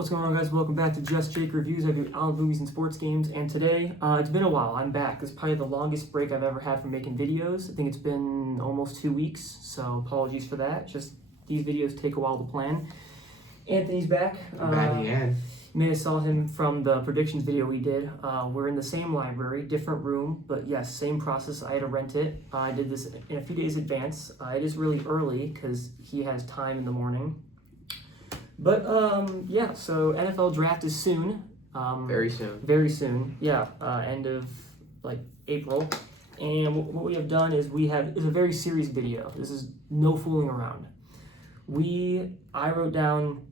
What's going on, guys? Welcome back to Just Jake Reviews. I do all movies and sports games, and today, it's been a while. I'm back. This is probably the longest break I've ever had from making videos. I think it's been almost 2 weeks, so apologies for that. Just these videos take a while to plan. Anthony's back. Back again. You may have saw him from the predictions video we did. We're in the same library, different room, but yes, same process. I had to rent it. I did this in a few days advance. It is really early because he has time in the morning. But yeah, so NFL draft is soon. Very soon. Very soon. Yeah, end of like April. And what we have done is it's a very serious video. This is no fooling around. I wrote down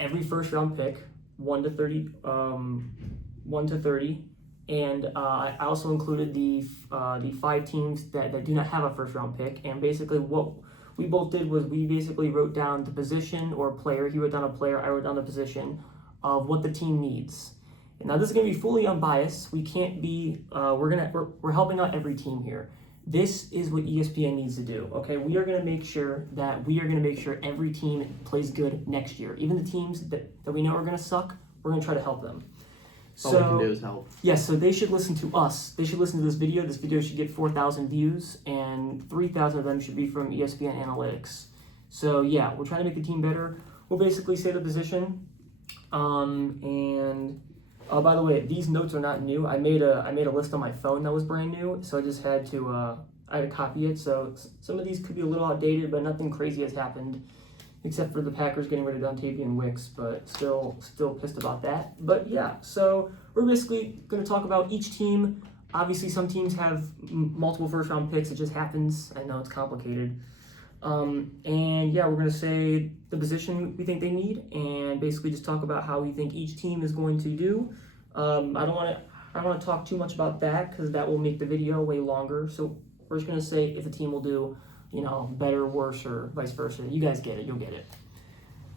every first round pick, 1 to 30, and I also included the 5 teams that do not have a first round pick. And basically what we both did was we basically wrote down the position or player. He wrote down a player, I wrote down the position of what the team needs. And now this is going to be fully unbiased. We can't be, we're helping out every team here. This is what ESPN needs to do, okay? We are going to make sure every team plays good next year. Even the teams that we know are going to suck, we're going to try to help them. All we can do is help. Yes, so they should listen to us. They should listen to this video. This video should get 4,000 views, and 3,000 of them should be from ESPN Analytics. So yeah, we're trying to make the team better. We'll basically say the position. And by the way, these notes are not new. I made a list on my phone that was brand new, so I just had to copy it. So some of these could be a little outdated, but nothing crazy has happened, except for the Packers getting rid of Dontavian Wicks, but still pissed about that. But yeah, so we're basically going to talk about each team. Obviously, some teams have multiple first-round picks. It just happens. I know it's complicated. And yeah, we're going to say the position we think they need, and basically just talk about how we think each team is going to do. I don't want to talk too much about that because that will make the video way longer. So we're just going to say if the team will do, better, worse, or vice versa. You guys get it. You'll get it.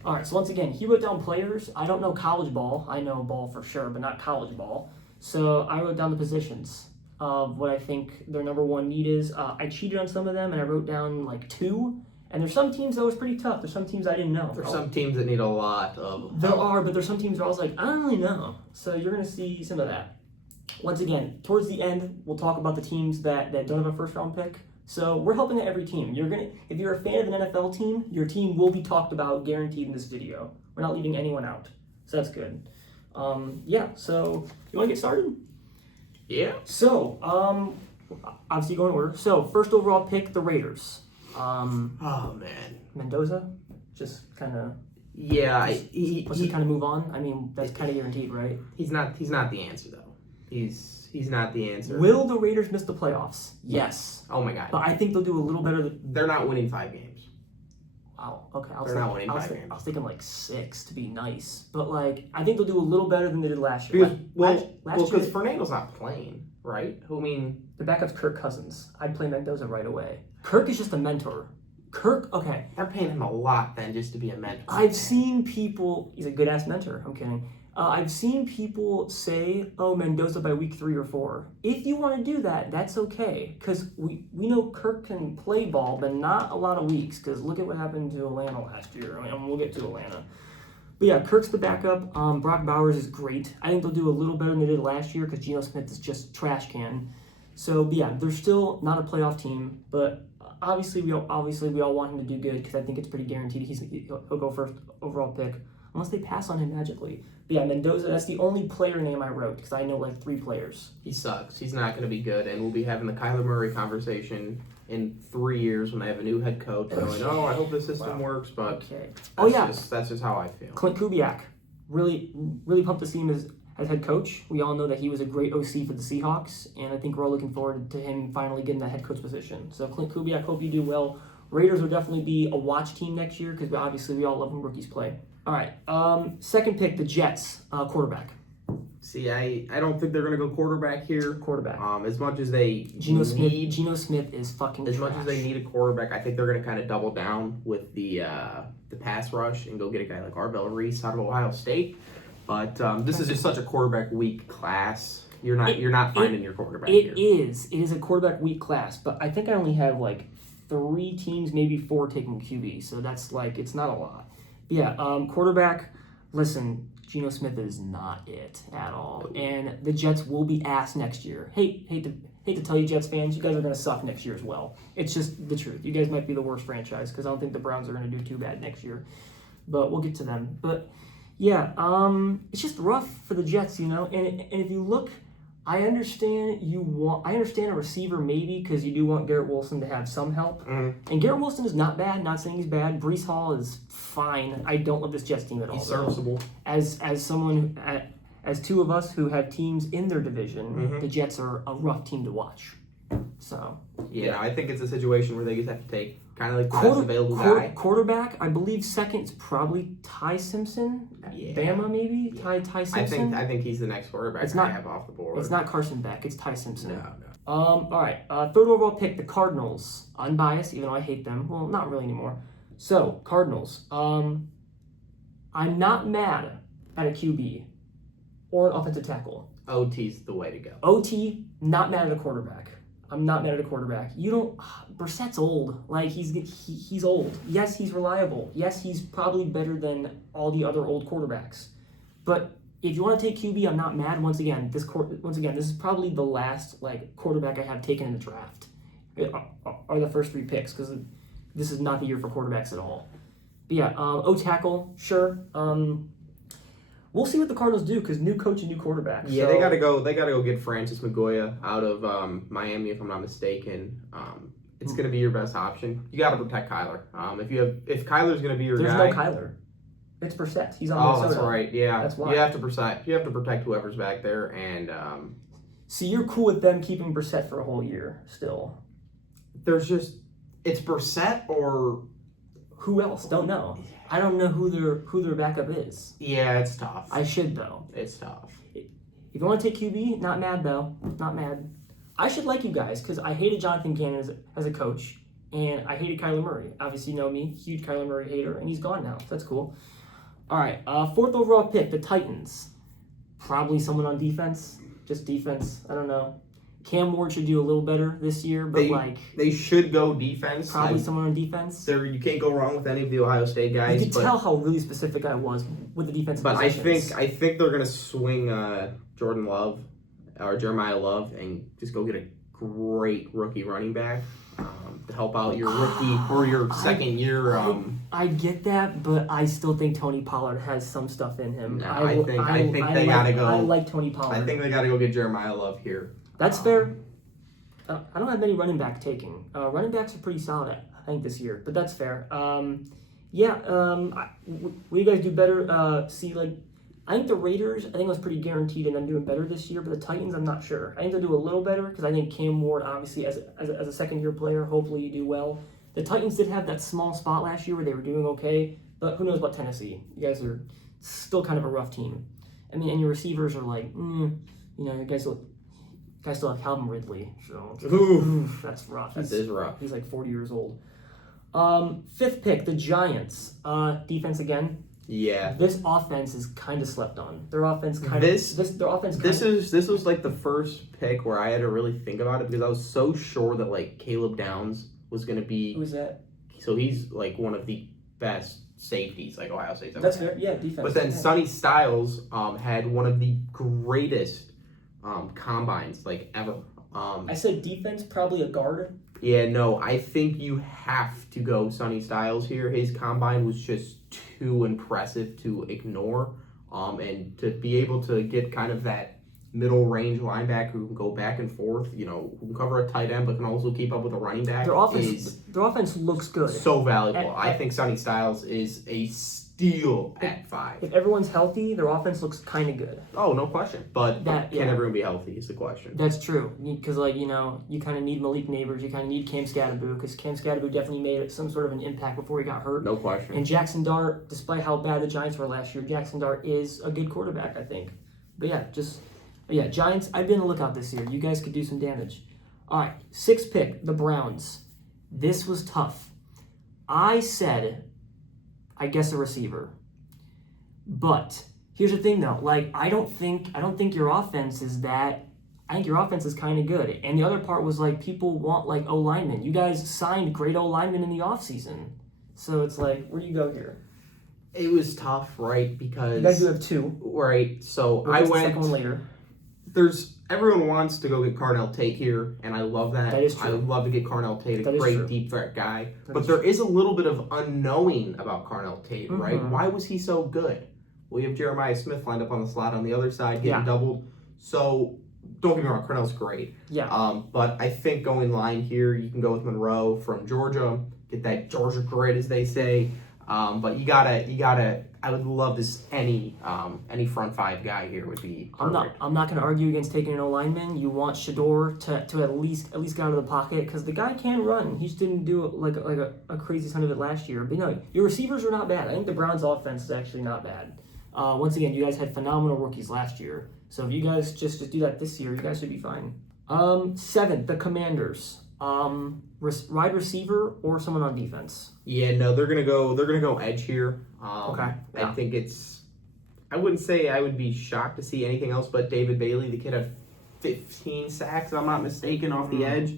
All right, so once again, he wrote down players. I don't know college ball. I know ball for sure, but not college ball. So I wrote down the positions of what I think their number one need is. I cheated on some of them, and I wrote down like 2. And there's some teams that was pretty tough. There's some teams I didn't know. There's some teams that need a lot of There are, but there's some teams where I was like, I don't really know. So you're going to see some of that. Once again, towards the end, we'll talk about the teams that don't have a first-round pick. So we're helping out every team. If you're a fan of an NFL team, your team will be talked about guaranteed in this video. We're not leaving anyone out. So that's good. Yeah, so you want to get started? Yeah. So, obviously going in order. So, first overall pick, the Raiders. Oh, man. Mendoza? Just kind of... Yeah. Let's just kind of move on. I mean, that's kind of guaranteed, right? He's not the answer, though. He's not the answer. Will the Raiders miss the playoffs? Yes. Oh, my God. But I think they'll do a little better. They're not winning 5 games. Wow, okay. They're not winning 5 games. I was thinking like 6 to be nice. But, I think they'll do a little better than they did last year. Because Fernando's not playing, right? The backup's Kirk Cousins. I'd play Mendoza right away. Kirk is just a mentor. Okay. They're paying him a lot then just to be a mentor. I've seen people... He's a good-ass mentor. I'm kidding. I've seen people say, oh, Mendoza by week 3 or 4. If you want to do that, that's okay. Because we know Kirk can play ball, but not a lot of weeks. Because look at what happened to Atlanta last year. And we'll get to Atlanta. But yeah, Kirk's the backup. Brock Bowers is great. I think they'll do a little better than they did last year because Geno Smith is just trash can. So, but yeah, they're still not a playoff team. But obviously we all want him to do good because I think it's pretty guaranteed he'll go first overall pick. Unless they pass on him magically. But yeah, Mendoza, that's the only player name I wrote because I know like 3 players. He sucks. He's not going to be good. And we'll be having the Kyler Murray conversation in 3 years when they have a new head coach going, oh, I hope the system works. But okay. That's just how I feel. Clint Kubiak. Really, really pumped to see him as head coach. We all know that he was a great OC for the Seahawks. And I think we're all looking forward to him finally getting that head coach position. So Clint Kubiak, hope you do well. Raiders will definitely be a watch team next year because obviously we all love when rookies play. All right, second pick, the Jets, quarterback. See, I don't think they're going to go quarterback here. Quarterback. As much as they Geno Smith is fucking As trash. much as they need a quarterback, I think they're going to kind of double down with the pass rush and go get a guy like Arbel Reese out of Ohio State. But this is just such a quarterback weak class. You're not finding your quarterback here. It is a quarterback weak class, but I think I only have like 3 teams, maybe 4 taking QB, so that's it's not a lot. Yeah, quarterback, Listen, Geno Smith is not it at all, and the Jets will be ass next year. Hate to tell you, Jets fans, you guys are going to suck next year as well. It's just the truth. You guys might be the worst franchise because I don't think the Browns are going to do too bad next year, but we'll get to them. But yeah, it's just rough for the Jets, you know. And if you look, I understand a receiver maybe because you do want Garrett Wilson to have some help. And Garrett Wilson is not bad. Not saying he's bad. Breece Hall is fine. I don't love this Jets team at all. He's serviceable. As someone as two of us who have teams in their division, the Jets are a rough team to watch. So yeah, I think it's a situation where they just have to take kind of like the best available guy. Quarterback, I believe second is probably Ty Simpson. Yeah. Bama maybe? Yeah. Ty Simpson. I think he's the next quarterback It's not- I have off the board. It's not Carson Beck, it's Ty Simpson. No. All right. Third overall pick, the Cardinals. Unbiased, even though I hate them. Well, not really anymore. So, Cardinals. I'm not mad at a QB or an offensive tackle. OT's the way to go. OT, not mad at a quarterback. I'm not mad at a quarterback. Brissett's old. Like, he's old. Yes, he's reliable. Yes, he's probably better than all the other old quarterbacks. But if you want to take QB, I'm not mad. Once again, this is probably the last quarterback I have taken in the draft. Are the first 3 picks because this is not the year for quarterbacks at all. But yeah, O tackle, sure. We'll see what the Cardinals do because new coach and new quarterback. Yeah, so, they gotta go get Francis Magoya out of Miami, if I'm not mistaken. It's gonna be your best option. You gotta protect Kyler. If Kyler's gonna be your there's guy. no Kyler. It's Brissett. He's on Oh, Minnesota. that's right. Yeah, That's why. you have to protect whoever's back there, and So you're cool with them keeping Brissett for a whole year still? it's Brissett or Who else? Don't know. I don't know who their backup is. yeah, it's tough. I should though. It's tough. If you want to take QB, not mad though. Not mad. I should like you guys because I hated Jonathan Gannon as a coach, and I hated Kyler Murray. Obviously, you know me, huge Kyler Murray hater, and he's gone now. So that's cool. All right, 4th overall pick, the Titans. Probably someone on defense. Just defense. I don't know. Cam Ward should do a little better this year, but They should go defense. probably someone on defense. You can't go wrong with any of the Ohio State guys. You could tell how really specific I was with the defensive But positions. I think they're gonna swing Jordan Love or Jeremiah Love and just go get a great rookie running back to help out your rookie or your second year. I get that, but I still think Tony Pollard has some stuff in him. No, I think they gotta go. I like Tony Pollard. I think they gotta go get Jeremiah Love here. That's fair. I don't have many running back taking. Running backs are pretty solid, I think, this year, but that's fair. Will you guys do better? I think the Raiders, I think it was pretty guaranteed in them doing better this year, but the Titans, I'm not sure. I think they'll do a little better because I think Cam Ward, obviously, as a second-year player, hopefully you do well. The Titans did have that small spot last year where they were doing okay, but who knows about Tennessee? You guys are still kind of a rough team. I mean, and your receivers are you guys still have Calvin Ridley, so that's rough. That is rough. He's like 40 years old. 5th pick, the Giants. Defense again. Yeah. This offense is kind of slept on. Their offense This was like the first pick where I had to really think about it because I was so sure that Caleb Downs was going to be. Who's that? So he's one of the best safeties Ohio State's ever That's had. fair. Yeah, defense. But then Sonny Styles had one of the greatest combines ever. I said defense, probably a guard. Yeah, no, I think you have to go Sonny Styles here. His combine was just too impressive to ignore. And to be able to get kind of that middle range linebacker who can go back and forth, who can cover a tight end but can also keep up with a running back. Their offense looks good. So valuable. I think Sonny Styles is a steal at 5. If everyone's healthy, their offense looks kind of good. Oh, no question. But can yeah. everyone be healthy is the question. That's true. Because, you kind of need Malik Neighbors. You kind of need Cam Scatterboo because Cam Scatterboo definitely made some sort of an impact before he got hurt. No question. And Jackson Dart, despite how bad the Giants were last year, Jackson Dart is a good quarterback, I think. But Giants, I've been on the lookout this year. You guys could do some damage. All right, 6th pick, the Browns. This was tough. I said, I guess a receiver. But here's the thing, though. I don't think your offense is that. I think your offense is kind of good. And the other part was people want O linemen. You guys signed great O linemen in the offseason. So it's where do you go here? It was tough, right? You Because guys do have two. right. So We'll I get to the went. second one later. There's everyone wants to go get Carnell Tate here, and I love that. That is true. I would love to get Carnell Tate, a That is great true. deep threat guy. That But is there is a little bit of unknowing about Carnell Tate, right? Mhm. Why was he so good? We have Jeremiah Smith lined up on the slot on the other side, getting Yeah. doubled. So don't get me wrong, Carnell's great. Yeah. But I think going line here, you can go with Monroe from Georgia, get that Georgia grit, as they say. But you gotta. I would love this. Any front five guy here would be perfect. I'm not going to argue against taking an O lineman. You want Shador to at least get out of the pocket because the guy can run. He just didn't do like a crazy ton of it last year. But no, your receivers are not bad. I think the Browns' offense is actually not bad. Once again, you guys had phenomenal rookies last year. So if you guys just do that this year, you guys should be fine. Seventh, the Commanders. Wide receiver or someone on defense. Yeah, no, they're gonna go edge here. Okay. Yeah. I think it's. I wouldn't say I would be shocked to see anything else but David Bailey. The kid had 15 sacks, if I'm not mistaken, off the edge.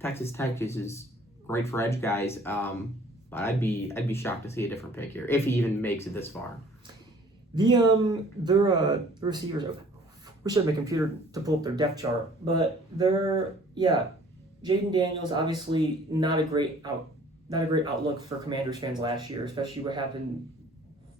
Texas Tech is great for edge guys. But I'd be shocked to see a different pick here if he even makes it this far. Their receivers. Wish I had my computer to pull up their depth chart, but Jaden Daniels obviously not a great outlook for Commanders fans last year, especially what happened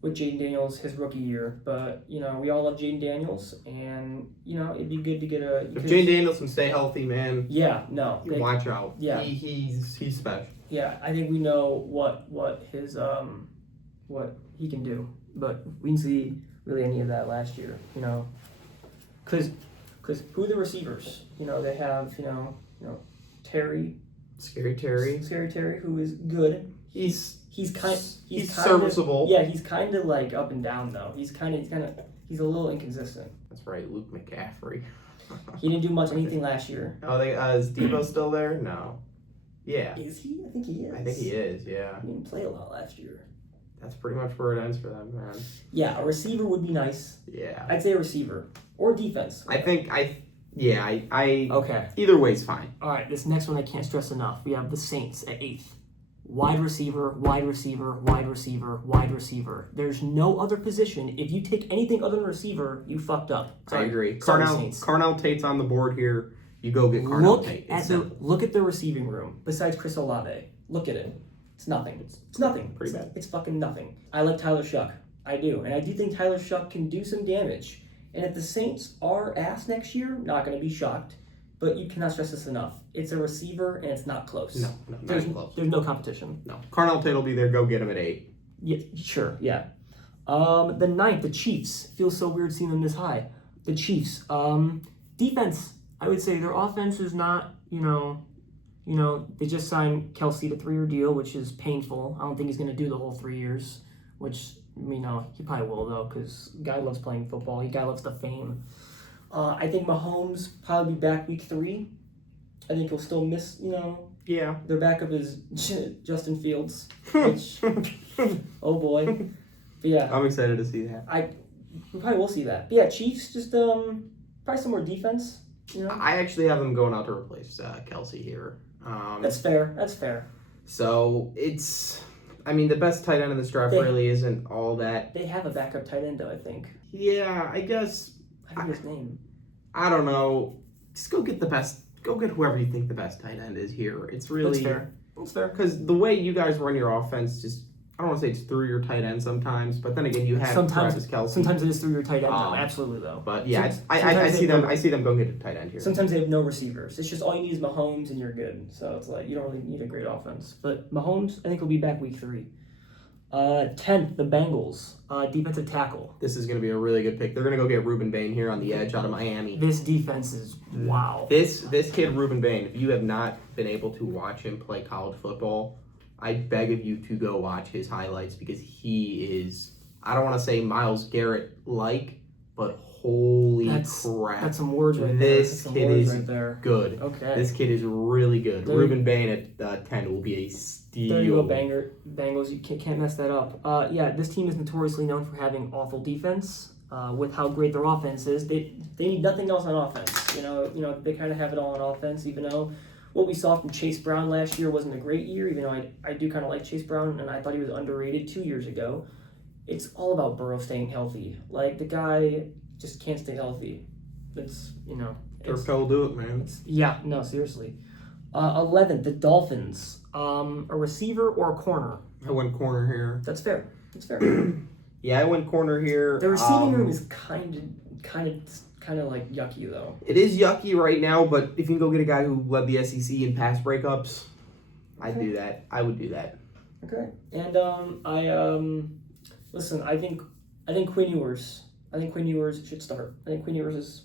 with Jaden Daniels his rookie year. But we all love Jaden Daniels, and it'd be good to get a. If Jaden Daniels can stay healthy, man, watch out. Yeah, he's special. Yeah, I think we know what his what he can do, but we didn't see really any of that last year. Because who are the receivers? They have Terry, Scary Terry, who is good. He's serviceable. He's kind of like up and down though. He's a little inconsistent. That's right, Luke McCaffrey. He didn't do much anything last year. Oh, is Debo still there? No. Yeah. Is he? I think he is. I think he is. Yeah. He didn't play a lot last year. That's pretty much where it ends for them, man. Yeah, a receiver would be nice. Yeah. I'd say a receiver or defense. Okay. Either way's fine. All right, this next one I can't stress enough. We have the Saints at 8th. Wide receiver, wide receiver, wide receiver, wide receiver. There's no other position. If you take anything other than receiver, you fucked up. I agree. Sorry, Saints. Carnell Tate's on the board here. You go get Carnell Tate. Look at their receiving room. Besides Chris Olave, look at it. It's nothing. It's nothing. Pretty bad. It's fucking nothing. I like Tyler Shuck. I do. And I do think Tyler Shuck can do some damage. And if the Saints are ass next year, not going to be shocked. But you cannot stress this enough. It's a receiver, and it's not close. No, not close. There's no competition. No. Carnell Tate will be there. Go get him at 8. Yeah, sure, yeah. The 9th, the Chiefs. Feels so weird seeing them this high. The Chiefs. Defense. I would say their offense is not, they just signed Kelsey to a 3-year deal, which is painful. I don't think he's going to do the whole 3 years, which, he probably will, though, because guy loves playing football. Guy loves the fame. I think Mahomes probably be back week 3. I think he'll still miss, Yeah. their backup is Justin Fields, which, oh boy. But yeah. I'm excited to see that. We probably will see that. But yeah, Chiefs, just probably some more defense, I actually have them going out to replace Kelsey here. That's fair. So it's, the best tight end in this draft really isn't all that. They have a backup tight end, though, I think. Yeah, I guess. I think his name. I don't know. Just go get the best. Go get whoever you think the best tight end is here. It's really. That's fair. Because the way you guys run your offense, I don't want to say it's through your tight end sometimes, but then again, you have Travis Kelce. Sometimes it is through your tight end, though. Absolutely, though. But yeah, I see them go get a tight end here. Sometimes they have no receivers. It's just all you need is Mahomes and you're good. So it's like you don't really need a great offense. But Mahomes, I think, will be back week 3. 10th, the Bengals, defensive tackle. This is going to be a really good pick. They're going to go get Reuben Bain here on the edge out of Miami. This defense is wow. This kid, Reuben Bain, if you have not been able to watch him play college football, I beg of you to go watch his highlights because he is, I don't want to say Myles Garrett-like, but holy crap. That's some words right there. This kid is good. Okay. This kid is really good. Reuben Bain at 10 will be a steal. There you go, Bengals. You can't mess that up. This team is notoriously known for having awful defense. With how great their offense is, they need nothing else on offense. They kind of have it all on offense, even though what we saw from Chase Brown last year wasn't a great year, even though I do kind of like Chase Brown, and I thought he was underrated 2 years ago. It's all about Burrow staying healthy. Like, the guy just can't stay healthy. It's, Turf will do it, man. yeah, no, seriously. 11th, the Dolphins. A receiver or a corner? I went corner here. That's fair. That's fair. Yeah, I went corner here. The receiving room is kind of like yucky though. It is yucky right now, but if you can go get a guy who led the SEC in pass breakups, I'd do that. I would do that. Okay. And listen. I think Quinn Ewers. I think Quinn Ewers should start. I think Quinn Ewers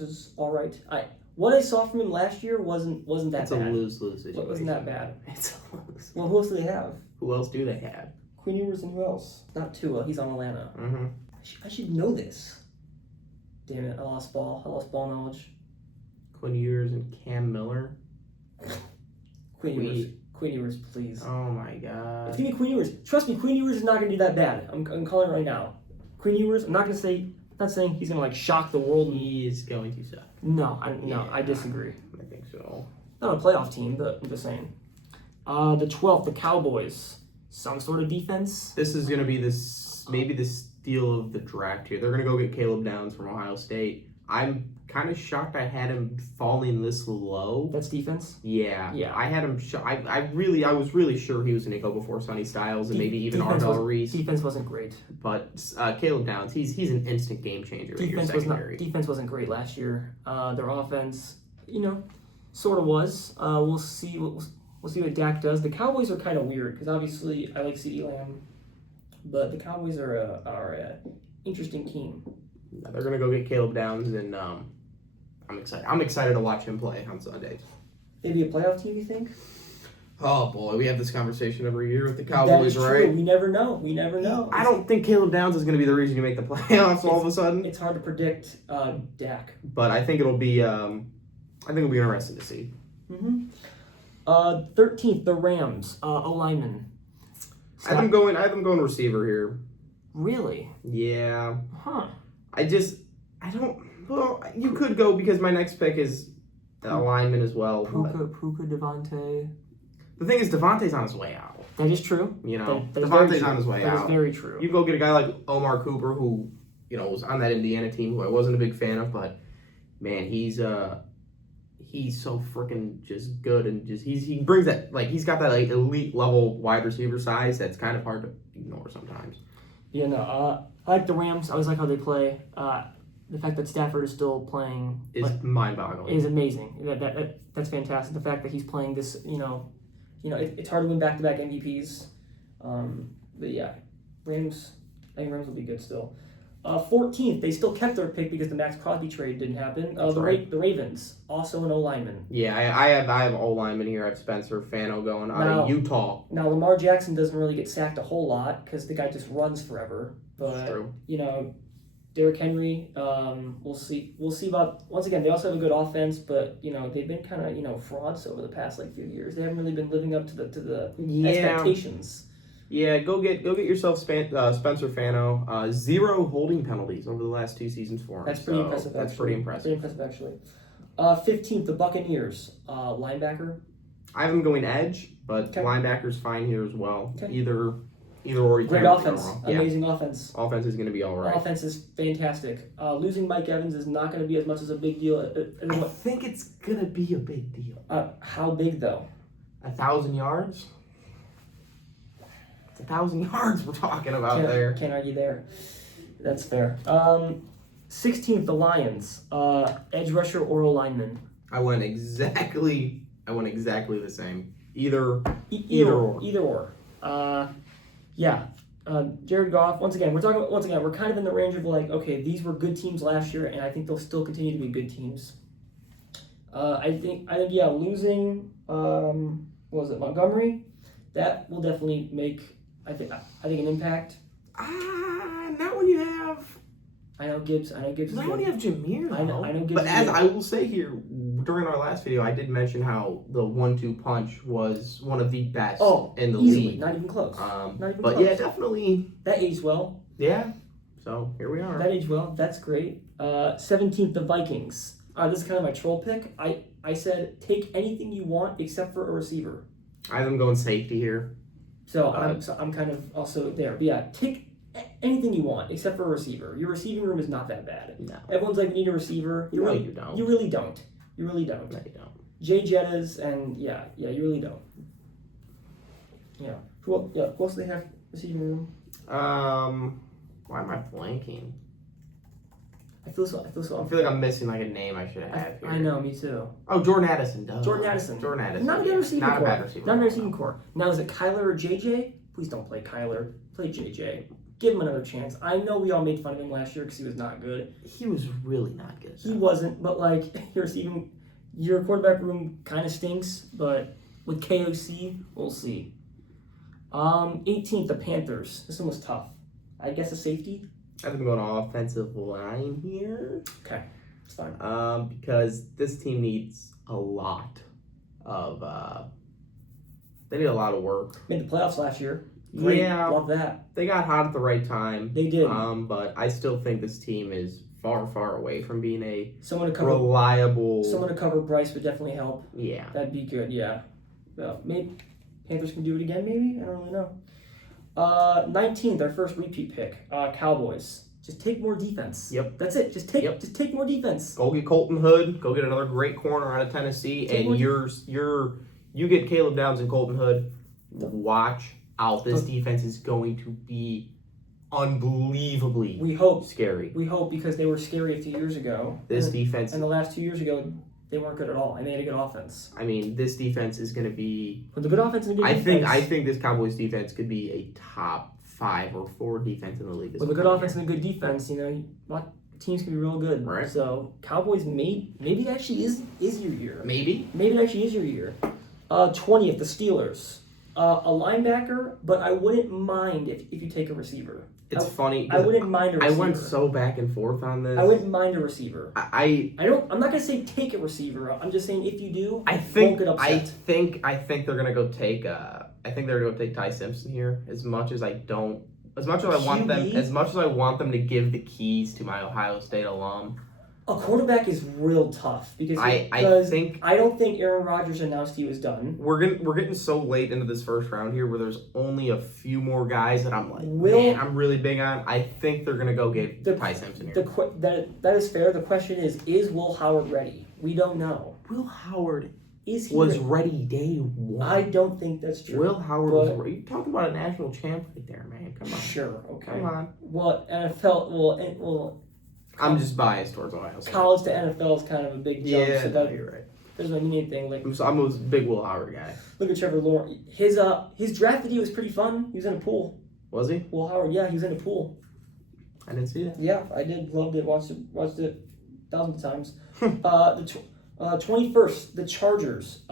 is all right. What I saw from him last year wasn't that It's bad. a lose-lose situation. What wasn't that bad? It's a lose. Well, who else do they have? Who else do they have? Quinn Ewers and who else? Not Tua. He's on Atlanta. Mm-hmm. I should know this. Damn it! I lost ball knowledge. Quinn Ewers and Cam Miller. Quinn Ewers, please. Oh my God. It's gonna be Quinn Ewers. Trust me, Quinn Ewers is not gonna be that bad. I'm calling it right now. Quinn Ewers. I'm not saying he's gonna like shock the world. He is going to suck. No, I disagree. I think so. Not a playoff team, but I'm just saying. The 12th, the Cowboys. Some sort of defense. This is going to be maybe the steal of the draft here. They're going to go get Caleb Downs from Ohio State. I'm kind of shocked I had him falling this low. That's defense? Yeah. Yeah. I had him. I was really sure he was going to go before Sonny Styles and maybe even Ardell Reese. Defense wasn't great. But Caleb Downs, he's an instant game changer in your secondary. Defense wasn't great last year. Their offense, sort of was. We'll see what Dak does. The Cowboys are kind of weird because obviously I like CeeDee Lamb, but the Cowboys are a interesting team. They're gonna go get Caleb Downs, and I'm excited. I'm excited to watch him play on Sundays. Maybe a playoff team, you think? Oh boy, we have this conversation every year with the That Cowboys, is true. right? We never know. I don't think Caleb Downs is gonna be the reason you make the playoffs all of a sudden. It's hard to predict Dak. But I think it'll be interesting to see. 13th, the Rams. O lineman. I have them going receiver here. Really? Yeah. Huh. Well, you could go because my next pick is a lineman as well. Puka, Devontae. The thing is, Devontae's on his way out. That is true. That Devontae's on his way out. That is very true. You go get a guy like Omar Cooper, who was on that Indiana team, who I wasn't a big fan of, but man, he's so freaking just good, and he brings that, like, he's got that like elite level wide receiver size that's kind of hard to ignore sometimes. Yeah, no. I like the Rams. I always like how they play. The fact that Stafford is still playing is mind-boggling. Is amazing. That's fantastic. The fact that he's playing this, it's hard to win back-to-back MVPs. But yeah, Rams. I think Rams will be good still. 14th, they still kept their pick because the Max Crosby trade didn't happen. The Ravens, also an O lineman. Yeah, I have O lineman here. I have Spencer Fano going out of Utah. Now Lamar Jackson doesn't really get sacked a whole lot because the guy just runs forever. But true. Derrick Henry, we'll see about, once again, they also have a good offense, but they've been kind of frauds over the past few years. They haven't really been living up to the expectations. Yeah, go get yourself Spencer Fano. 0 holding penalties over the last 2 seasons for him. That's pretty impressive. That's pretty impressive. Pretty impressive, actually. 15th, the Buccaneers. Linebacker. I have them going edge, but linebacker's fine here as well. Okay. Either or. Great offense. Amazing offense. Offense is going to be all right. Offense is fantastic. Losing Mike Evans is not going to be as much as a big deal. I think it's going to be a big deal. How big, though? 1,000 yards? 1,000 yards we're talking about there. Can't argue there. That's fair. 16th, the Lions. Edge rusher or O lineman. I went exactly the same. Either or. Yeah. Jared Goff. Once again, we're kind of in the range of okay, these were good teams last year, and I think they'll still continue to be good teams. I think losing Montgomery, that will definitely make I think an impact. Not when you have. I know Gibbs. Not when you have Jameer. I know Gibbs. But as I will say here, during our last video, I did mention how the 1-2 punch was one of the best in the league. Not even close. Yeah, definitely. That aged well. Yeah. So here we are. That aged well. That's great. 17th, the Vikings. This is kind of my troll pick. I said take anything you want except for a receiver. I have them going safety here. So I'm kind of also there. But yeah, take anything you want except for a receiver. Your receiving room is not that bad. No. Everyone's like, you need a receiver. You don't. You really don't. You really don't. No, you don't. Jay Jettas and yeah, you really don't. Yeah. Who else do they have receiving room? Why am I blanking? I feel so. I feel like I'm missing like a name I should have here. I know, me too. Oh, Jordan Addison. Duh. Jordan Addison. Not Not a bad receiving Not core. a bad receiver. Not a bad receiving core. Now, is it Kyler or JJ? Please don't play Kyler. Play JJ. Give him another chance. I know we all made fun of him last year because he was not good. He was really not good. He wasn't, but like your quarterback room kind of stinks. But with KOC, we'll see. 18th, the Panthers. This one was tough. I guess a safety. I have them going offensive line here. Okay, it's fine. Because this team needs a lot of they need a lot of work. Made the playoffs last year. Great. Yeah. Love that. They got hot at the right time. They did. But I still think this team is far, far away from being a Someone to cover reliable. Bryce would definitely help. Yeah. That'd be good. Yeah. Well, maybe Panthers can do it again. Maybe I don't really know. 19th, our first repeat pick. Cowboys. Just take more defense. Yep. That's it. Just take more defense. Go get Colton Hood. Go get another great corner out of Tennessee, and you get Caleb Downs and Colton Hood. Watch out! This defense is going to be unbelievably scary. We hope because they were scary a few years ago. This defense, and the last 2 years ago, they weren't good at all, and they had a good offense. I mean, this defense is going to be. With the good offense and the good defense. I think this Cowboys defense could be a top 5 or 4 defense in the league. With a good offense and a good defense, teams can be real good. Right. So Cowboys maybe it actually is your year. Maybe it actually is your year. 20th, the Steelers. A linebacker, but I wouldn't mind if you take a receiver. It's funny. I wouldn't mind a receiver. I went so back and forth on this. I wouldn't mind a receiver. I'm not gonna say take a receiver. I'm just saying if you do, don't get upset. I think they're gonna go take. I think they're gonna go take Ty Simpson here. As much as I want them to give the keys to my Ohio State alum. A quarterback is real tough because I don't think Aaron Rodgers announced he was done. We're getting so late into this first round here where there's only a few more guys that I'm like, man, I'm really big on. I think they're gonna go get Ty Simpson here. That is fair. The question is Will Howard ready? We don't know. Will Howard was ready day one. I don't think that's true. Will Howard was ready. You're talking about a national champ right there, man. Come on. Sure. Okay. Come on. Well, NFL. I'm just biased towards Ohio State. College to NFL is kind of a big jump. Yeah, so you're right. Doesn't mean anything. Like I'm a big Will Howard guy. Look at Trevor Lawrence. His draft video was pretty fun. He was in a pool. Was he? Will Howard, yeah, he was in a pool. I didn't see that. Yeah, I did. Loved it. Watched it thousands of times. The 21st, the Chargers.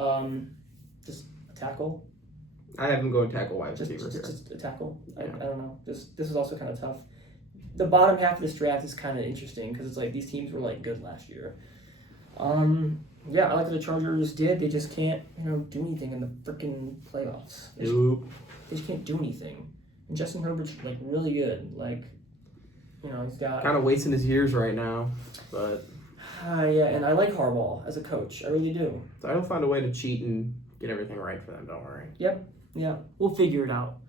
Just a tackle. I have them going tackle wide receiver here. Just a tackle. Yeah. I don't know. This is also kind of tough. The bottom half of this draft is kind of interesting because it's like these teams were like good last year. Yeah, I like what the Chargers did. They just can't, do anything in the freaking playoffs. They just can't do anything. And Justin Herbert's like really good. Like, he's got kind of wasting his years right now, but yeah. And I like Harbaugh as a coach. I really do. So I'll find a way to cheat and get everything right for them. Don't worry. Yep. Yeah, we'll figure it out.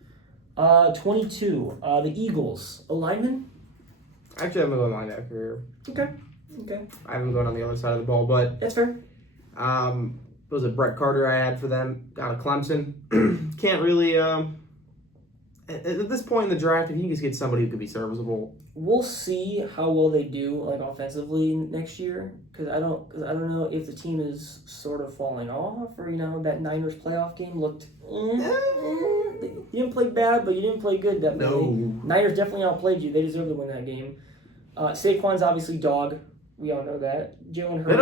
22. The Eagles. A lineman? Actually, I'm going linebacker here. Okay. I haven't gone on the other side of the ball, but that's fair. Was it Brett Carter I had for them out of Clemson? Can't really. At this point in the draft, if you can just get somebody who could be serviceable, we'll see how well they do like offensively next year. Because I don't know if the team is sort of falling off, or that Niners playoff game looked. You didn't play bad, but you didn't play good. Definitely. No. Niners definitely outplayed you. They deserve to win that game. Saquon's obviously dog. We all know that. Jalen Hurts.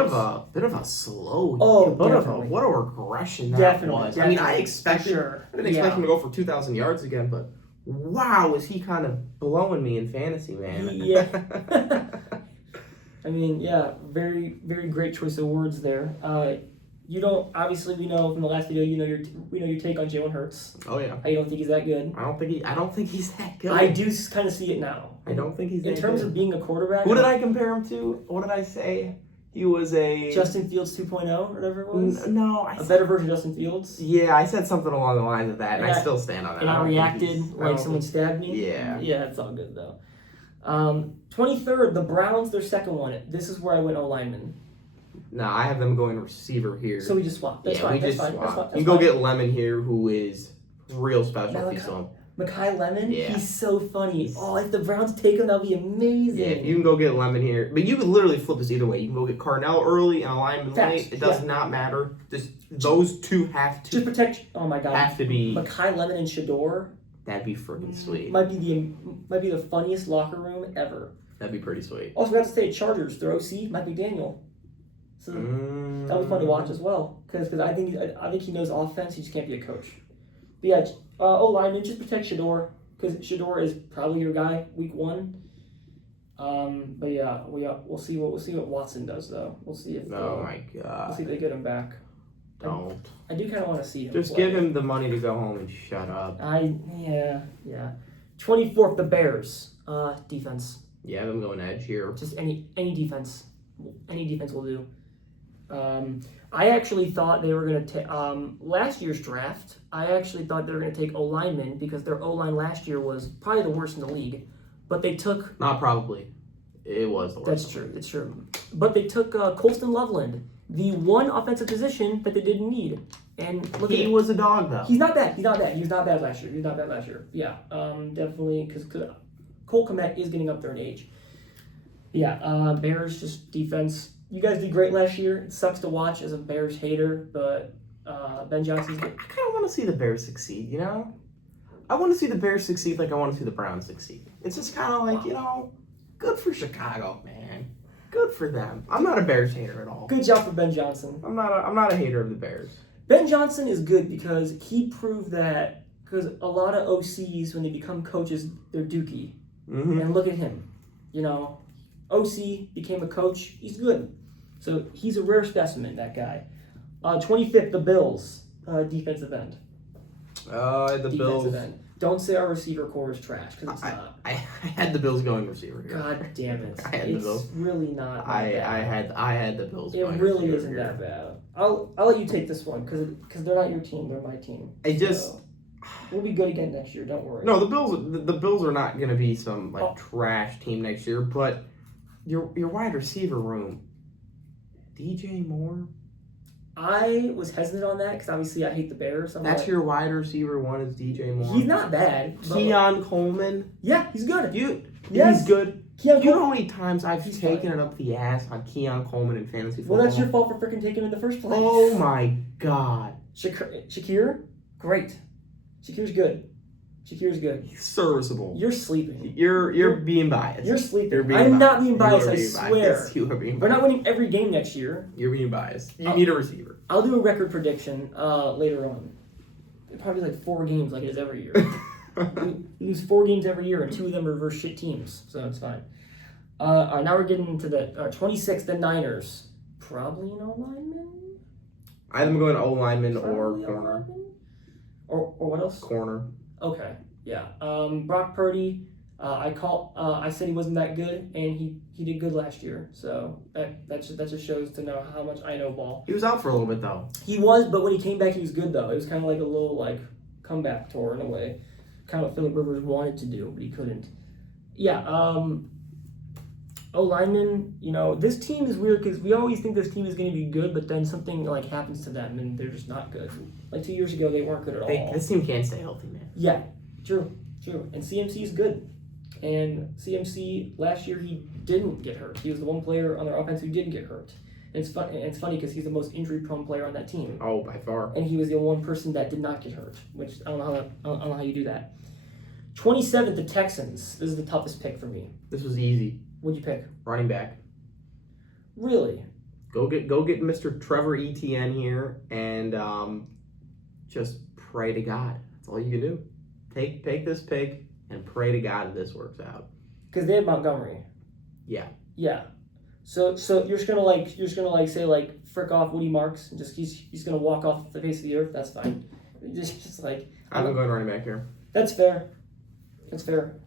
Bit of a slow. Oh, definitely. What a regression that was. Definitely. I mean, I didn't expect him to go for 2,000 yards again, but wow, is he kind of blowing me in fantasy, man? Yeah. I mean, yeah, very, very great choice of words there. Obviously we know from the last video, we know your take on Jalen Hurts. Oh yeah. I don't think he's that good. I don't think he's that good. I do kind of see it now. I don't think he's that good. In terms of being a quarterback. Who did I compare him to? What did I say? He was a Justin Fields 2.0, or whatever it was. No, A better version of Justin Fields. Yeah, I said something along the lines of that, and I still stand on that. And I don't think reacted he's- I like don't someone think- stabbed me. Yeah. Yeah, it's all good though. 23rd, the Browns, their second one. This is where I went O-lineman. No, I have them going receiver here. So we just swapped. That's yeah, fine. we That's just fine. That's swapped. fine. You go get Lemon here, who is real specialty. So Makai Lemon, Yeah. he's so funny. Oh, if the Browns take him, that'll be amazing. yeah, if you can go get Lemon here, but you can literally flip this either way. You can go get Carnell early and a lineman Facts, late. It does not matter. Just those two have Just to protect. Oh my God. have to be. Makai Lemon and Shador That'd be freaking sweet. might be the funniest locker room ever. That'd be pretty sweet. Also, we have to say Chargers. Their OC, Mike McDaniel. So that'll be fun to watch as well. Because I think he knows offense. He just can't be a coach. But yeah, O-lineman, just protect Shador. Because Shador is probably your guy week 1. But yeah, we'll see what Watson does though. We'll see if Oh my we'll god! see if they get him back. Don't. I do kind of want to see him. Just play. give him the money to go home and shut up. Yeah. 24th, the Bears. Defense. Yeah, I'm going edge here. Just any defense. Any defense will do. I actually thought they were going to take last year's draft. I actually thought they were going to take O-linemen because their O-line last year was probably the worst in the league. But they took. Not probably. It was the worst. That's true. It's true. But they took Colston Loveland, the one offensive position that they didn't need. And look at He him. was a dog though. He's not bad. He was not bad last year. Yeah. Definitely because Cole Kmet is getting up there in age. Yeah. Bears just defense. You guys did great last year. It sucks to watch as a Bears hater, but Ben Johnson's good. I kind of want to see the Bears succeed, you know? I want to see the Bears succeed like I want to see the Browns succeed. It's just kind of like, you know, good for Chicago, man. Good for them. I'm not a Bears hater at all. Good job for Ben Johnson. I'm not a hater of the Bears. Ben Johnson is good because he proved that because a lot of OCs when they become coaches they're dookie. Mm-hmm. And look at him. You know, OC became a coach. He's good. So he's a rare specimen, that guy. 25th, the Bills, defensive end. The Defensive Bills. end. Don't say our receiver core is trash because it's not. I had the Bills going receiver here. God damn it! I had the It's Bills. really not. That I bad. had the Bills It going really receiver isn't here. that bad. I'll let you take this one because they're not your team. They're my team. So, we'll be good again next year. Don't worry. No, the Bills are not going to be some trash team next year, but your wide receiver room, DJ Moore. I was hesitant on that because obviously I hate the Bears. That's your wide receiver one is DJ Moore. He's not bad. but- Keon Coleman. Yeah, he's good. He's good. Keon You know Cole- how many times I've He's taken fine. it up the ass on Keon Coleman in fantasy football? Well, that's your fault for freaking taking him in the first place. Oh my god. Shakir, great. Shakir's good. He's serviceable. You're sleeping. You're being biased. You're sleeping. You're being I'm not biased. being You biased. are I being swear. biased. You are being We're not biased. winning every game next year. You're being biased. You Oh. need a receiver. I'll do a record prediction later on. Probably like 4 games, like it is every year. We lose 4 games every year, and 2 of them are versus shit teams, so it's fine. All right, now we're getting into the 26th, the Niners. Probably an O-lineman? I had them going O lineman or Probably corner. O-lineman? Or what else? Corner. Okay, yeah. Brock Purdy, I said he wasn't that good, and he did good last year. So that just shows to know how much I know ball. He was out for a little bit though. He was, but when he came back, he was good though. It was kind of like a little comeback tour in a way, kind of what Philip Rivers wanted to do, but he couldn't. Yeah. O-lineman, this team is weird because we always think this team is going to be good, but then something happens to them and they're just not good. Like 2 years ago, they weren't good at all. This team can't stay healthy, man. Yeah, true. And CMC is good. And CMC last year he didn't get hurt. He was the one player on their offense who didn't get hurt. And it's funny because he's the most injury-prone player on that team. Oh, by far. And he was the one person that did not get hurt, which I don't know how you do that. 27th, the Texans. This is the toughest pick for me. This was easy. What'd you pick? Running back. Really? Go get Mr. Trevor Etienne here and just pray to God. That's all you can do. Take this pick and pray to God that this works out. Because they have Montgomery. Yeah. Yeah. So you're just gonna say frick off Woody Marks and just he's gonna walk off the face of the earth. That's fine. Just I'm going running back here. That's fair.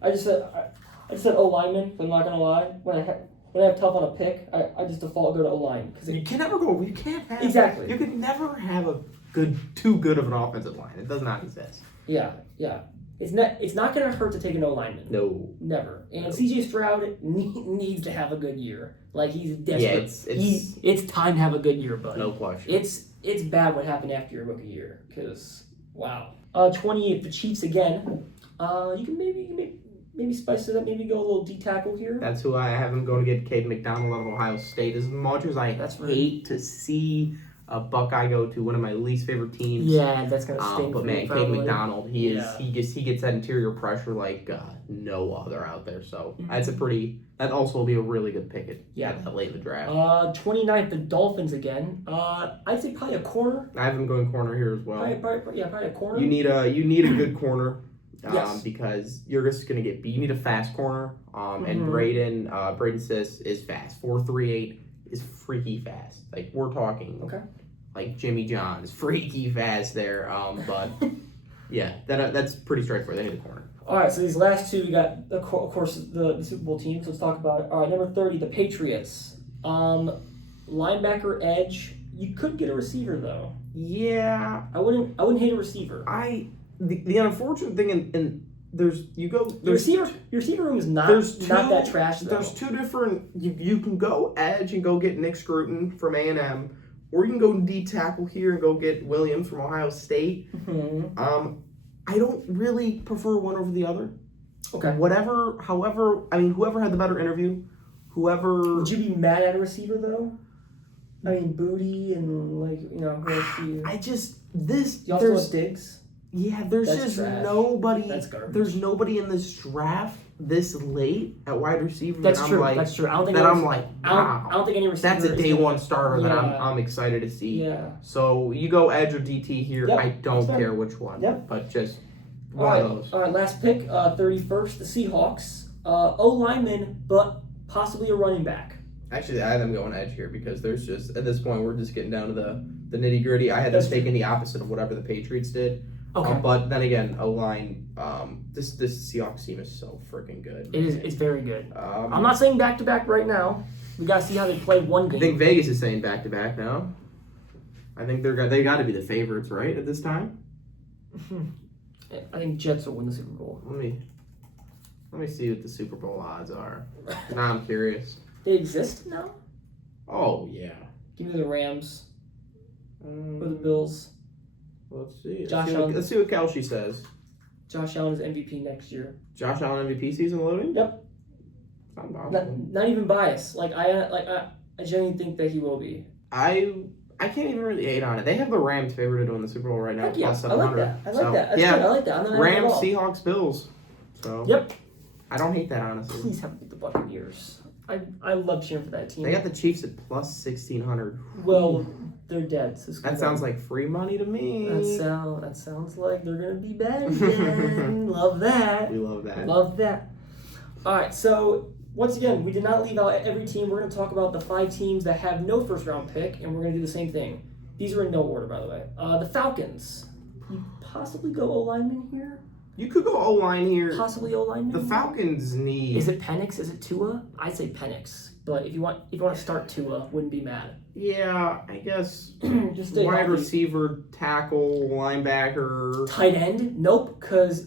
I just said O-lineman, but I'm not gonna lie. When I when I have tough on a pick, I just default go to O-line. You can never go. You can't have. Exactly. You can never have too good of an offensive line. It does not exist. Yeah. It's not going to hurt to take an O-lineman. No. Never. And CJ Stroud needs to have a good year. Like, he's desperate. Yeah, it's time to have a good year, bud. No question. It's bad what happened after your rookie year. Because, wow. 28, the Chiefs again. You can maybe spice it up. Maybe go a little D-tackle here. That's who I have him going to get Cade McDonald out of Ohio State. As much as I hate to see a Buckeye go to one of my least favorite teams. Yeah, that's gonna stink. But man, Cade McDonald, he gets that interior pressure like no other out there. So that also will be a really good pick at late in the draft. 29th, the Dolphins again. I'd say probably a corner. I have him going corner here as well. Probably a corner. You need a good corner. Yes. Because you're just gonna get beat. You need a fast corner. And Braden Siss is fast. 4.38 is freaky fast. Like we're talking. Okay. Like Jimmy John's freaky fast there. But yeah, that's pretty straightforward. They need a corner. All right. So these last two, we got of course the Super Bowl teams. Let's talk about it. All right, number 30, the Patriots. Linebacker, edge. You could get a receiver though. Yeah. I wouldn't hate a receiver. The unfortunate thing in your receiver room is not that trash though. There's two different. You can go edge and go get Nick Scruton from A&M, or you can go D tackle here and go get Williams from Ohio State. Mm-hmm. I don't really prefer one over the other. Okay. However, whoever had the better interview, whoever. Would you be mad at a receiver though? I mean, Booty and You also have Diggs. Yeah, there's That's just trash. nobody. That's garbage. There's nobody in this draft this late at wide receiver. That's true. That's true. I don't think wow. I don't think any receiver. That's a day one starter that I'm excited to see. Yeah. So you go edge or DT here. Yep. I don't care which one. Yep. But just one of those. All right. Last pick, 31st, the Seahawks. O-lineman, but possibly a running back. Actually, I had them going edge here because there's just at this point we're just getting down to the nitty gritty. I had them taking the opposite of whatever the Patriots did. Okay. But then again, O-line, this Seahawks team is so freaking good. It's very good. I'm not saying back-to-back right now. We got to see how they play one game. I think Vegas is saying back-to-back now. I think they got to be the favorites, right, at this time? I think Jets will win the Super Bowl. Let me see what the Super Bowl odds are. Now I'm curious. They exist now? Oh, yeah. Give me the Rams. Or the Bills. Let's see. Allen. Let's see what Kelce says. Josh Allen is MVP next year. Josh Allen MVP season loading? Yep. Not even biased. I genuinely think that he will be. I can't even really hate on it. They have the Rams favored to win the Super Bowl right now. Heck yeah. Plus 700. I like that. That's good. I like that. I'm not Rams, Seahawks, Bills. So yep. I don't hate that, honestly. Please have the Buccaneers. I love cheering for that team. They got the Chiefs at plus 1,600. Well, they're dead. So that sounds like free money to me. That sounds like they're gonna be bad again. Love that. We love that. Love that. All right. So once again, we did not leave out every team. We're gonna talk about the 5 teams that have no first round pick, and we're gonna do the same thing. These are in no order, by the way. The Falcons. You possibly go O-lineman here. You could go O-line here. Possibly O-lineman. The Falcons need. Is it Penix? Is it Tua? I'd say Penix. But if you want to start Tua, wouldn't be mad. Yeah, I guess. Just wide receiver, tackle, linebacker, tight end. Nope, because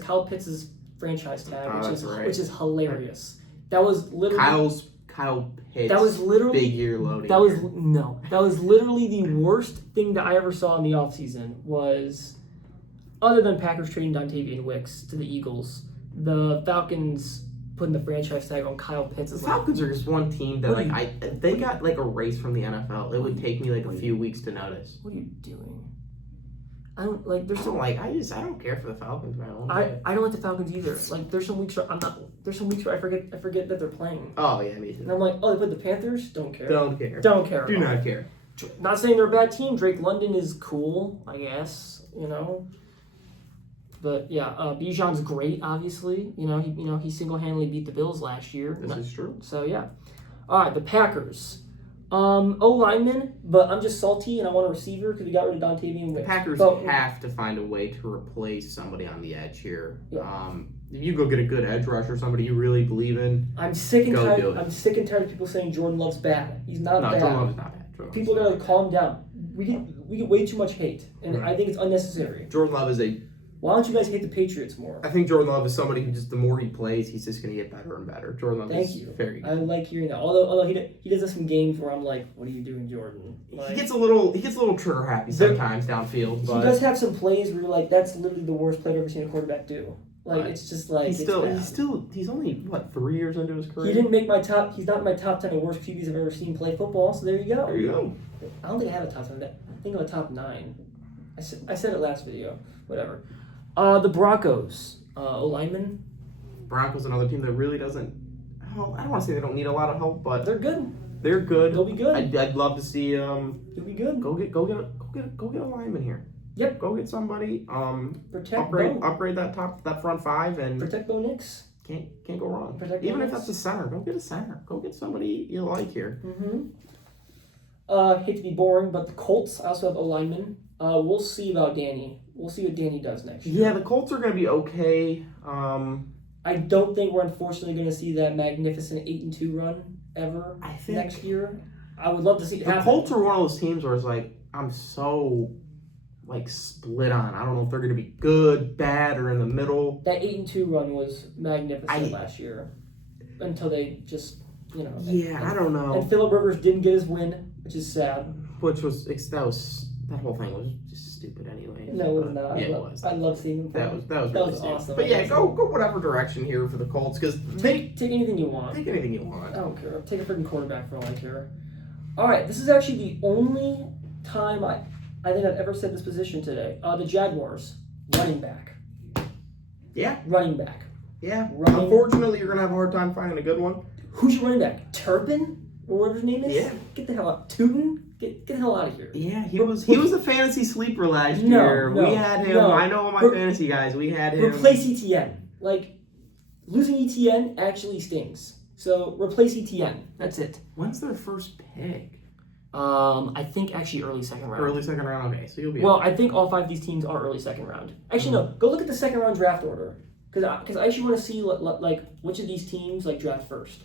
Kyle Pitts is franchise tag, which is hilarious. That was literally Kyle Pitts. That was literally big year loading. That was literally the worst thing that I ever saw in the offseason was. Other than Packers trading Dontavian Wicks to the Eagles, the Falcons putting the franchise tag on Kyle Pitts. The Falcons are just one team that they got like erased from the NFL. It would take me like a few weeks to notice. What are you doing? I don't like. I don't care for the Falcons, man. I don't like the Falcons either. Like there's some weeks where There's some weeks where I forget that they're playing. Oh yeah, me too. And I'm like, oh, they played the Panthers. Don't care. Don't care. Don't care. Do not care. Not saying they're a bad team. Drake London is cool, I guess. But yeah, Bijan's great. Obviously, he single-handedly beat the Bills last year. This is true. So yeah, all right. The Packers. O-lineman, but I'm just salty and I want a receiver because we got rid of Dontavian The Wicks. Packers But- have to find a way to replace somebody on the edge here. Yeah. If you go get a good edge rusher, somebody you really believe in. I'm sick and Go tired. do it. I'm sick and tired of people saying Jordan Love's bad. He's not No, bad. Jordan Love is not bad. Jordan People Love's gotta not calm down. We get way too much hate, and Right. I think it's unnecessary. bad. Jordan Love is a. Why don't you guys hate the Patriots more? I think Jordan Love is somebody who just the more he plays, he's just going to get better and better. Jordan Love Thank is you. very good. I like hearing that. Although he does have some games where I'm like, what are you doing, Jordan? Like, He gets a little trigger happy There- sometimes downfield, he but does have some plays where you're like, that's literally the worst play I've ever seen a quarterback do. Like Right. it's just like he's it's bad. he's only what 3 years into his career. He didn't make my top. He's not in my top 10 of worst QBs I've ever seen play football. So there you go. There you go. I don't think I have a top 10. I think I'm a top 9. I said it last video. Whatever. The Broncos. O-lineman. Broncos another team that really doesn't. I don't want to say they don't need a lot of help, but They're good. they're good. They'll be good. I'd love to see They'll be good. go get a lineman here. Yep. Go get somebody. Protect Upgrade that front five and Protect Bo Nix. can't go wrong. Protect Even Bo if Nix. that's a center, go get a center. Go get somebody you like here. Hate to be boring, but the Colts also have O-lineman. We'll see about Danny. We'll see what Danny does next year. Yeah, the Colts are gonna be okay. I don't think we're unfortunately going to see that magnificent 8-2 run ever I think next year. I would love to see it the happen. Colts are one of those teams where it's like I'm so split on. I don't know if they're gonna be good, bad, or in the middle. That 8-2 run was magnificent I- last year, until they just Yeah, I don't know. And Phillip Rivers didn't get his win, which is sad. That whole thing was just stupid anyway. No, it was not. Yeah, it was. I love seeing him play. That was really That was stupid. awesome. But I yeah, love go whatever direction here for the Colts because Take anything you want. take anything you want. I don't care. Take a freaking quarterback for all I care. All right, this is actually the only time I think I've ever said this position today. The Jaguars, running back. Yeah. Running back. Yeah. Running- Unfortunately, you're gonna have a hard time finding a good one. Who's your running back? Turpin? Or whatever his name is? Yeah. Get the hell out. Tootin? Get the hell out of here. Yeah, he was a fantasy sleeper last No, year. no, We had him. no. I know all my Re- fantasy guys. We had him. Replace ETN. Like, losing ETN actually stings. So, replace ETN. That's it. When's their first pick? I think actually early second round. Early second round. Okay, so you'll be. Well, okay. I think all 5 of these teams are early second round. Actually, no. Go look at the second round draft order. Because I actually want to see, like, which of these teams, draft first.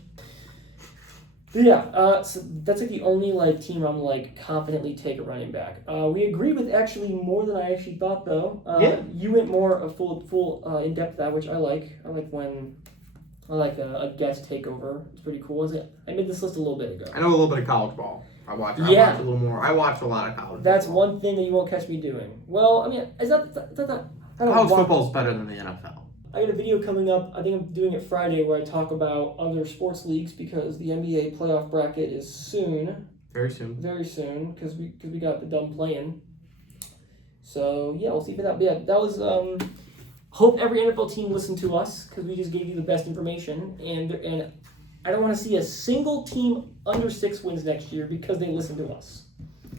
But yeah, so that's the only team I'm confidently take a running back. We agreed with actually more than I actually thought though. Yeah. You went more full in depth that, which I like. I like when a guest takeover. It's pretty cool. I made this list a little bit ago. I know a little bit of college ball. I watch a little more. I watch a lot of college. That's football. one thing that you won't catch me doing. Well, I mean, is that I don't College watch- football is better than the NFL. I got a video coming up. I think I'm doing it Friday where I talk about other sports leagues because the NBA playoff bracket is soon, Very soon. very soon, because we got the dumb playing. So yeah, we'll see for that. But yeah, that was. Hope every NFL team listened to us because we just gave you the best information, and I don't want to see a single team under 6 wins next year because they listen to us.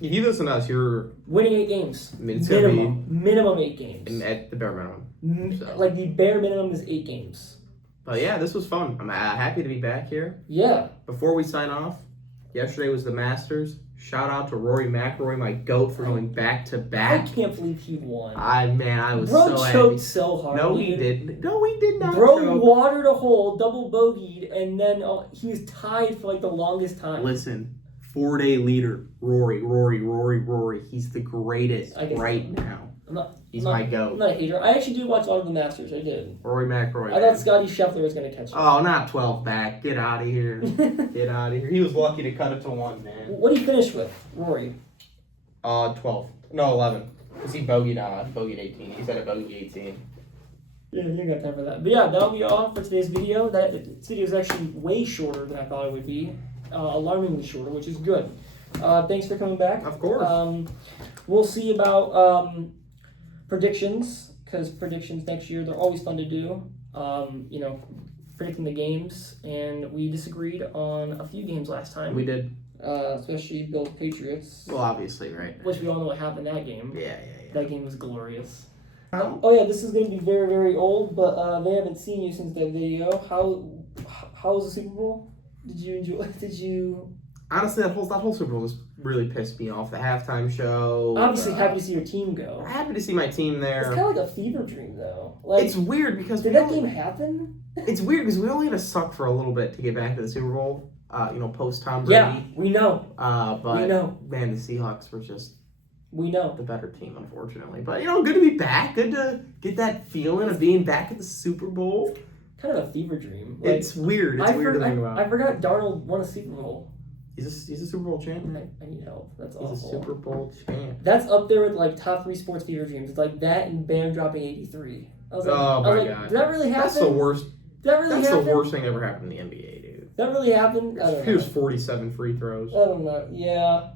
If you listen to us, you're Winning 8 games, I mean, it's gonna minimum 8 games. at the bare minimum. So. The bare minimum is 8 games. But yeah, this was fun. I'm happy to be back here. Yeah. Before we sign off, yesterday was the Masters. Shout out to Rory McIlroy, my GOAT, for going back to I back. can't believe he won. I was Bro so choked happy. so hard. No, he dude. didn't. No, he did not. Bro choke. watered a hole, double bogeyed, and then he was tied for the longest time. Listen, 4-day leader, Rory. He's the greatest I guess right now. He's I'm my I'm GOAT. not a hater. I actually did watch a lot of the Masters. I did. Rory McIlroy. I thought Scotty Scheffler was going to catch it. Oh, not 12 back. Get out of here. Get out of here. He was lucky to cut it to 1, man. What did he finish with, Rory? 12. No, 11. Because he bogeyed 18. He said a bogey 18. Yeah, you got time for that. But yeah, that'll be all for today's video. This video is actually way shorter than I thought it would be. Alarmingly shorter, which is good. Thanks for coming back. Of course. We'll see about predictions, because predictions next year, they're always fun to do. Predicting the games, and we disagreed on a few games last time. We did. Especially Bills Patriots, Well, obviously, right? which we all know what happened in that game. Yeah. That game was glorious. How? Oh yeah, this is going to be very, very old, but they haven't seen you since that video. How was the Super Bowl? Did you enjoy? honestly, that whole Super Bowl just really pissed me off. The halftime show. Obviously, happy to see your team go. Happy to see my team It's there. kind of like a fever dream, though. Like, It's weird because did that game happen? It's weird because we only had to suck for a little bit to get back to the Super Bowl. Post Tom Brady. Yeah, we know. But We know. man, the Seahawks were just We know. the better team, unfortunately. But good to be back. Good to get that feeling of being back at the Super Bowl. Kind of a fever dream. Like, It's weird. It's weird to think about. I forgot Darnold won a Super Bowl. He's a Super Bowl champ. I need help. That's He's awful. a Super Bowl champ. That's up there with like top 3 sports fever dreams. It's like that and Bam dropping 83. I was like, Oh my God. Did that really happen? That's the worst. Did that really That's happen? the worst thing that ever happened in the NBA, dude. Did that really happen? I don't He was know. 47 free throws. I don't know. Yeah.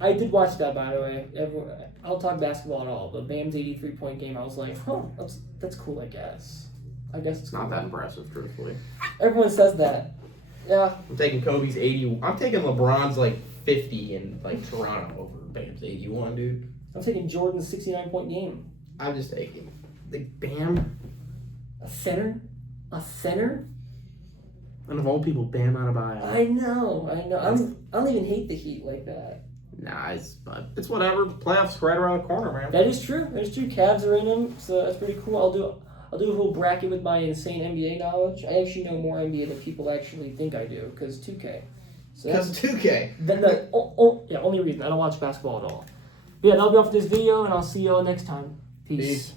I did watch that, by the way. I'll talk basketball at all, but Bam's 83-point game, I was like, that's cool, I guess. I guess it's It's not cool. that impressive, truthfully. Everyone says that. Yeah. I'm taking Kobe's 80. I'm taking LeBron's 50 in Toronto over Bam's 81, dude. I'm taking Jordan's 69-point game. I'm just taking Bam. A center? A center? And of all people, Bam Adebayo. I know. I don't even hate the Heat like that. Nah, it's whatever. The playoffs right around the corner, man. That is true. Cavs are in them, so that's pretty cool. I'll do a whole bracket with my insane NBA knowledge. I actually know more NBA than people actually think I do, because 2K. So that's 2K. only reason. I don't watch basketball at all. But yeah, that'll be all for this video, and I'll see y'all next time. Peace.